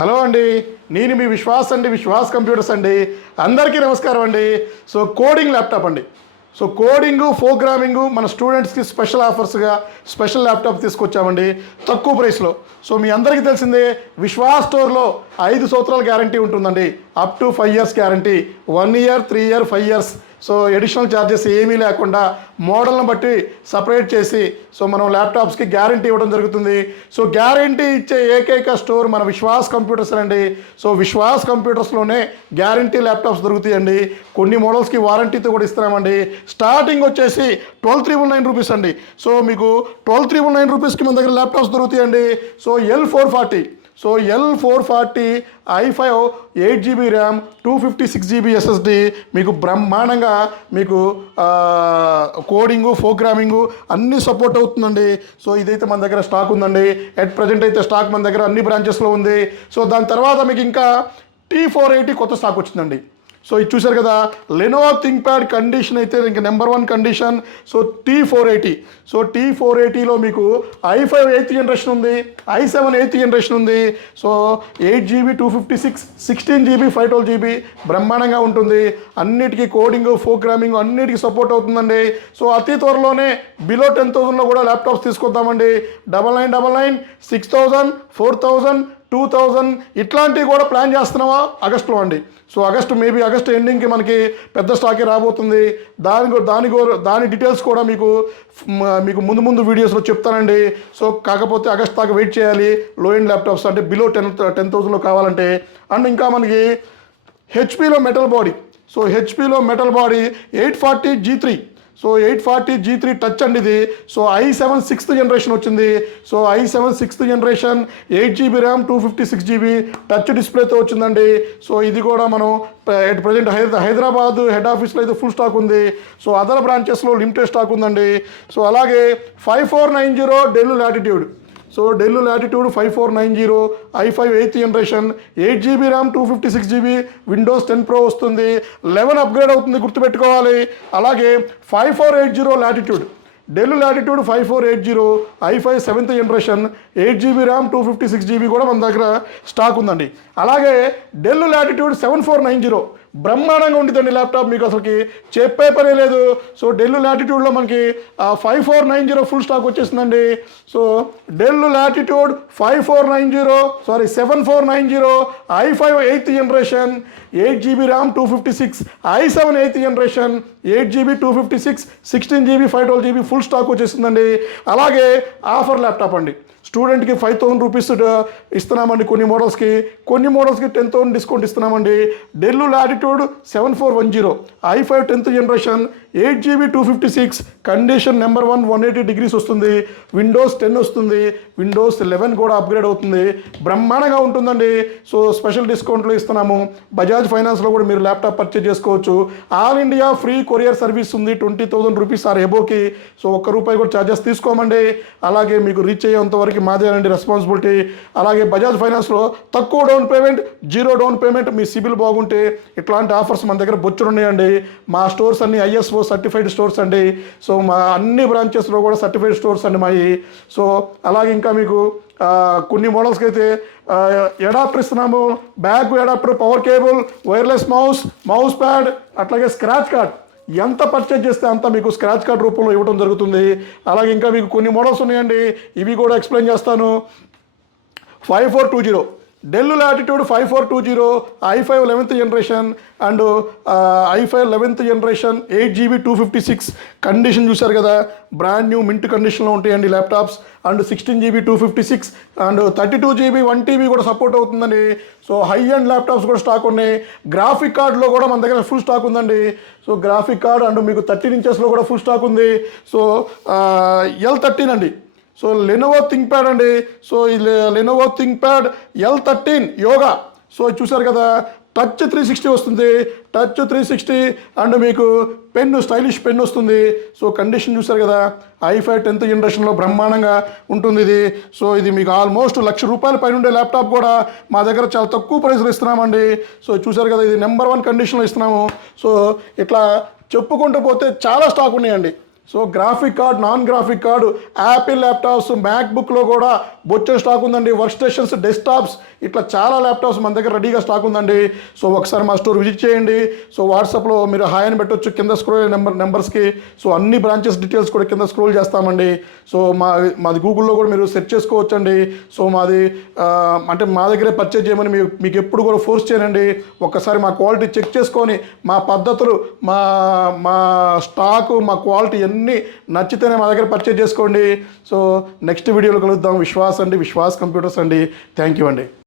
Hello అండి, నేను మీ విశ్వాస్ అండి, విశ్వాస్ కంప్యూటర్స్ అండి. అందరికీ నమస్కారం అండి. సో కోడింగ్ ల్యాప్టాప్ అండి. సో కోడింగు ప్రోగ్రామింగు మన స్టూడెంట్స్కి స్పెషల్ ఆఫర్స్గా స్పెషల్ ల్యాప్టాప్ తీసుకొచ్చామండి తక్కువ ప్రైస్లో. సో మీ అందరికీ తెలిసిందే, విశ్వాస్ స్టోర్లో 5 సంవత్సరాల గ్యారంటీ ఉంటుందండి. Up to 5 years guarantee, 1 year, 3 year, 5 years. So additional charges ఏమీ లేకుండా మోడల్ని బట్టి సపరేట్ చేసి సో మనం ల్యాప్టాప్స్కి గ్యారంటీ ఇవ్వడం జరుగుతుంది. సో గ్యారంటీ ఇచ్చే ఏకైక స్టోర్ మన విశ్వాస్ కంప్యూటర్స్ అండి. సో విశ్వాస్ కంప్యూటర్స్లోనే గ్యారంటీ ల్యాప్టాప్స్ దొరుకుతాయండి. కొన్ని మోడల్స్కి వారంటీతో కూడా ఇస్తున్నామండి. స్టార్టింగ్ వచ్చేసి 12,399 రూపీస్ అండి. సో మీకు 12,399 రూపీస్కి మన దగ్గర ల్యాప్టాప్స్ దొరుకుతాయండి. So L440, so L440 i5 8GB RAM, 256GB SSD మీకు బ్రహ్మాండంగా మీకు కోడింగు ప్రోగ్రామింగు అన్నీ సపోర్ట్ అవుతుందండి. సో ఇదైతే మన దగ్గర స్టాక్ ఉందండి. ఎట్ ప్రజెంట్ అయితే స్టాక్ మన దగ్గర అన్ని బ్రాంచెస్లో ఉంది. సో దాని తర్వాత మీకు ఇంకా T480 కొత్త స్టాక్ వచ్చిందండి. సో ఇది చూశారు కదా, లెనోవో థింక్ప్యాడ్ కండిషన్ అయితే ఇంకా number 1 condition. So T480, so T480లో మీకు i5 8th జనరేషన్ ఉంది, i7 8th జనరేషన్ ఉంది. సో 8GB 256, 16GB 512GB బ్రహ్మాండంగా ఉంటుంది. అన్నిటికీ కోడింగ్ ప్రోగ్రామింగ్ అన్నిటికీ సపోర్ట్ అవుతుందండి. సో అతి త్వరలోనే బిలో 10,000లో కూడా ల్యాప్టాప్స్ తీసుకొద్దామండి. 9999, 6,000, 4,000, 2,000 ఇట్లాంటివి కూడా ప్లాన్ చేస్తున్నావా ఆగస్టులో అండి. సో మేబీ ఆగస్టు ఎండింగ్కి మనకి పెద్ద స్టాకే రాబోతుంది. దాని డీటెయిల్స్ కూడా మీకు ముందు వీడియోస్లో చెప్తానండి. సో కాకపోతే ఆగస్ట్ దాకా వెయిట్ చేయాలి లో ఎండ్ ల్యాప్టాప్స్ అంటే బిలో 10,000లో కావాలంటే. అండ్ ఇంకా మనకి హెచ్పిలో మెటల్ బాడీ, సో హెచ్పిలో metal body 840 G3, so 840 G3 touch అండి ఇది. సో i7 6th జనరేషన్ వచ్చింది. So i7 6th generation 8GB RAM, 256GB touch డిస్ప్లేతో వచ్చిందండి. సో ఇది కూడా మనం ఎట్ ప్రజెంట్ హైదరాబాద్ హెడ్ ఆఫీస్లో అయితే ఫుల్ స్టాక్ ఉంది. సో అదర్ బ్రాంచెస్లో లిమిటెడ్ స్టాక్ ఉందండి. సో అలాగే 5490 del latitude, so del latitude 5490 i5 8th generation, 8GB RAM, 256GB Windows 10 Pro వస్తుంది. 11 అప్గ్రేడ్ అవుతుంది, గుర్తుపెట్టుకోవాలి. అలాగే 5480 latitude, del latitude 5480 i5 7th generation, 8GB RAM, 256GB కూడా మన దగ్గర స్టాక్ ఉందండి. అలాగే డెల్ లాటిట్యూడ్ 7490 బ్రహ్మాండంగా ఉంటుందండి ల్యాప్టాప్, మీకు అసలుకి చెప్పే పనే లేదు. సో డెల్ లాటిట్యూడ్లో మనకి 5490 ఫుల్ స్టాక్ వచ్చేసిందండి. So del latitude 7490 i5 8th generation, 8GB RAM, 256, i7 8th generation, 8GB 256, 16GB 512GB full stock వచ్చేసిందండి. అలాగే ఆఫర్ ల్యాప్టాప్ అండి. స్టూడెంట్కి 5,000 రూపీస్ ఇస్తున్నామండి కొన్ని మోడల్స్కి 10,000 డిస్కౌంట్ ఇస్తున్నామండి. Dell Latitude 7410 i5 10th generation, 8GB 256 condition number 1 180 degrees వస్తుంది. విండోస్ 10 వస్తుంది, విండోస్ 11 కూడా అప్గ్రేడ్ అవుతుంది. బ్రహ్మాండంగా ఉంటుందండి. సో స్పెషల్ డిస్కౌంట్లో ఇస్తున్నాము. బజాజ్ ఫైనాన్స్లో కూడా మీరు ల్యాప్టాప్ పర్చేజ్ చేసుకోవచ్చు. All India free courier service ఉంది 20,000 రూపీస్ ఆర్ ఎబోకి. సో ₹1 కూడా ఛార్జెస్ తీసుకోమండి. అలాగే మీకు రీచ్ అయ్యేంత వరకు మాదేనండి రెస్పాన్సిబిలిటీ. అలాగే బజాజ్ ఫైనాన్స్లో తక్కువ డౌన్ పేమెంట్, 0 డౌన్ పేమెంట్, మీ సిబిల్ బాగుంటే ఇట్లాంటి ఆఫర్స్ మన దగ్గర బొచ్చులు ఉన్నాయండి. మా స్టోర్స్ అన్ని ISO సర్టిఫైడ్ స్టోర్స్ అండి. సో మా అన్ని బ్రాంచెస్లో కూడా సర్టిఫైడ్ స్టోర్స్ అండి మావి. సో అలాగే ఇంకా మీకు కొన్ని మోడల్స్కి అయితే అడాప్టర్ ఇస్తున్నాము. Back adapter, power cable, wireless mouse pad, అట్లాగే స్క్రాచ్ కార్డ్. ఎంత పర్చేజ్ చేస్తే అంత మీకు స్క్రాచ్ కార్డ్ రూపంలో ఇవ్వడం జరుగుతుంది. అలాగే ఇంకా మీకు కొన్ని మోడల్స్ ఉన్నాయండి, ఇవి కూడా ఎక్స్ప్లెయిన్ చేస్తాను. 5420 del latitude 5420 i5 11th generation and i5 11th generation 8GB 256 condition చూశారు కదా, బ్రాండ్ న్యూ మింట్ కండిషన్లో ఉంటాయండి laptops. And 16GB 256 and 32GB 1TB కూడా సపోర్ట్ అవుతుందండి. సో హై అండ్ ల్యాప్టాప్స్ కూడా స్టాక్ ఉన్నాయి. గ్రాఫిక్ కార్డ్లో కూడా మన దగ్గర ఫుల్ స్టాక్ ఉందండి. సో గ్రాఫిక్ కార్డ్ అండ్ మీకు 13 inches కూడా ఫుల్ స్టాక్ ఉంది. సో L13 అండి. సో లెనోవో థింక్ప్యాడ్ అండి. సో ఈ Lenovo ThinkPad L13 yoga. So చూసారు కదా, టచ్ 360 వస్తుంది, టచ్ 360 అండ్ మీకు పెన్, స్టైలిష్ పెన్ వస్తుంది. సో కండిషన్ చూసారు కదా, i5 10th జనరేషన్లో బ్రహ్మాండంగా ఉంటుంది ఇది. సో ఇది మీకు ఆల్మోస్ట్ ₹1,00,000 పైన ఉండే ల్యాప్టాప్ కూడా మా దగ్గర చాలా తక్కువ ప్రైస్లో ఇస్తున్నామండి. సో చూసారు కదా, ఇది నెంబర్ 1 కండిషన్లో ఇస్తున్నాము. సో ఇట్లా చెప్పుకుంటూ పోతే చాలా స్టాక్ ఉన్నాయండి. So graphic card, non graphic card, Apple laptops, మ్యాక్బుక్లో కూడా బొచ్చే స్టాక్ ఉందండి. వర్క్ స్టేషన్స్, డెస్క్టాప్స్ ఇట్లా చాలా ల్యాప్టాప్స్ మన దగ్గర రెడీగా స్టాక్ ఉందండి. సో ఒకసారి మా స్టోర్ విజిట్ చేయండి. సో వాట్సాప్లో మీరు హాయ్ అని పెట్టొచ్చు కింద స్క్రోల్ నెంబర్స్కి. సో అన్ని బ్రాంచెస్ డీటెయిల్స్ కూడా కింద స్క్రోల్ చేస్తామండి. సో మాది గూగుల్లో కూడా మీరు సెర్చ్ చేసుకోవచ్చండి. సో మాది అంటే మా దగ్గరే పర్చేజ్ చేయమని మీకు ఎప్పుడు కూడా ఫోర్స్ చేయనండి. ఒక్కసారి మా క్వాలిటీ చెక్ చేసుకొని మా పద్ధతులు మా స్టాకు మా క్వాలిటీ అన్నీ నచ్చితేనే మా దగ్గర పర్చేజ్ చేసుకోండి. సో నెక్స్ట్ వీడియోలో కలుద్దాం. విశ్వాస్ కంప్యూటర్స్ అండి. థ్యాంక్ యూ అండి.